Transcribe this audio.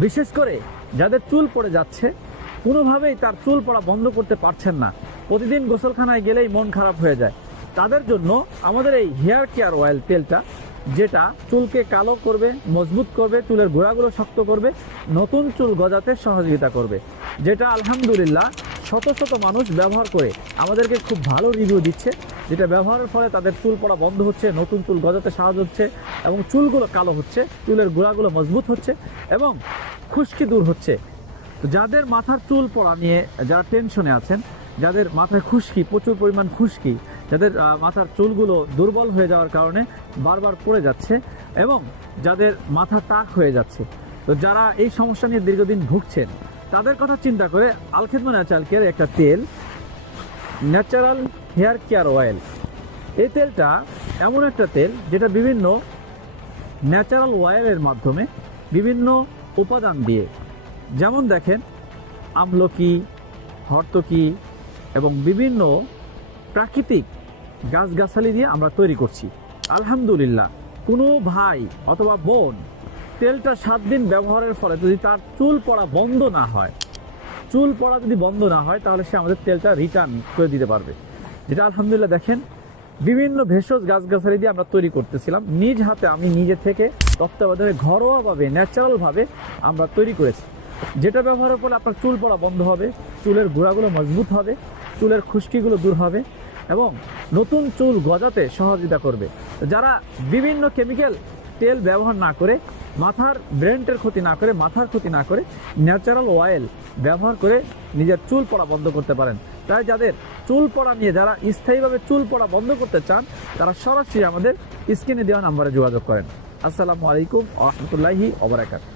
বিশেষ করে যাদের চুল পড়ে যাচ্ছে, কোনোভাবেই তার চুল পড়া বন্ধ করতে পারছেন না, প্রতিদিন গোসলখানায় গেলেই মন খারাপ হয়ে যায়, তাদের জন্য আমাদের এই হেয়ার কেয়ার অয়েল তেলটা, যেটা চুলকে কালো করবে, মজবুত করবে, চুলের গোড়াগুলো শক্ত করবে, নতুন চুল গজাতে সহযোগিতা করবে, যেটা আলহামদুলিল্লাহ শত শত মানুষ ব্যবহার করে আমাদেরকে খুব ভালো রিভিউ দিচ্ছে, যেটা ব্যবহারের ফলে তাদের চুল পড়া বন্ধ হচ্ছে, নতুন চুল গজাতে সাহায্য হচ্ছে এবং চুলগুলো কালো হচ্ছে, চুলের গোড়াগুলো মজবুত হচ্ছে এবং খুশকি দূর হচ্ছে। তো যাদের মাথার চুল পড়া নিয়ে যারা টেনশনে আছেন, যাদের মাথায় খুশকি, প্রচুর পরিমাণ খুশকি, যাদের মাথার চুলগুলো দুর্বল হয়ে যাওয়ার কারণে বারবার পড়ে যাচ্ছে এবং যাদের মাথা টাক হয়ে যাচ্ছে, তো যারা এই সমস্যা নিয়ে দীর্ঘদিন ভুগছেন, তাদের কথা চিন্তা করে আল খিদমা ন্যাচারাল কেয়ার একটা তেল, ন্যাচারাল হেয়ার কেয়ার অয়েল, এই তেলটা এমন একটা তেল যেটা বিভিন্ন ন্যাচারাল অয়েলের মাধ্যমে বিভিন্ন উপাদান দিয়ে, যেমন দেখেন আমলকি, হর্তকি এবং বিভিন্ন প্রাকৃতিক গাছগাছালি দিয়ে আমরা তৈরি করছি। আলহামদুলিল্লাহ, কোনো ভাই অথবা বোন তেলটা 7 দিন ব্যবহারের ফলে যদি তার চুল পড়া বন্ধ না হয়, চুল পড়া যদি বন্ধ না হয়, তাহলে সে আমাদের তেলটা রিটার্ন করে দিতে পারবে, যেটা আলহামদুলিল্লাহ দেখেন বিভিন্ন ভেষজ গাছগাছালি দিয়ে আমরা তৈরি করতেছিলাম, নিজ হাতে আমি নিজে থেকে তত্ত্বাবধানে ঘরোয়াভাবে ন্যাচারালভাবে আমরা তৈরি করেছি, যেটা ব্যবহারের ফলে আপনার চুল পড়া বন্ধ হবে, চুলের গোড়াগুলো মজবুত হবে, চুলের খুশকিগুলো দূর হবে এবং নতুন চুল গজাতে সহযোগিতা করবে। যারা বিভিন্ন কেমিক্যাল তেল ব্যবহার না করে, মাথার ব্রেনটের ক্ষতি না করে, মাথার ক্ষতি না করে ন্যাচারাল অয়েল ব্যবহার করে নিজের চুল পড়া বন্ধ করতে পারেন। তাই যাদের চুল পড়া নিয়ে, যারা স্থায়ীভাবে চুল পড়া বন্ধ করতে চান, তারা সরাসরি আমাদের স্ক্রিনে দেওয়া নাম্বারে যোগাযোগ করেন। আসসালামু আলাইকুম ওয়া রাহমাতুল্লাহি ওয়া বারাকাতুহু।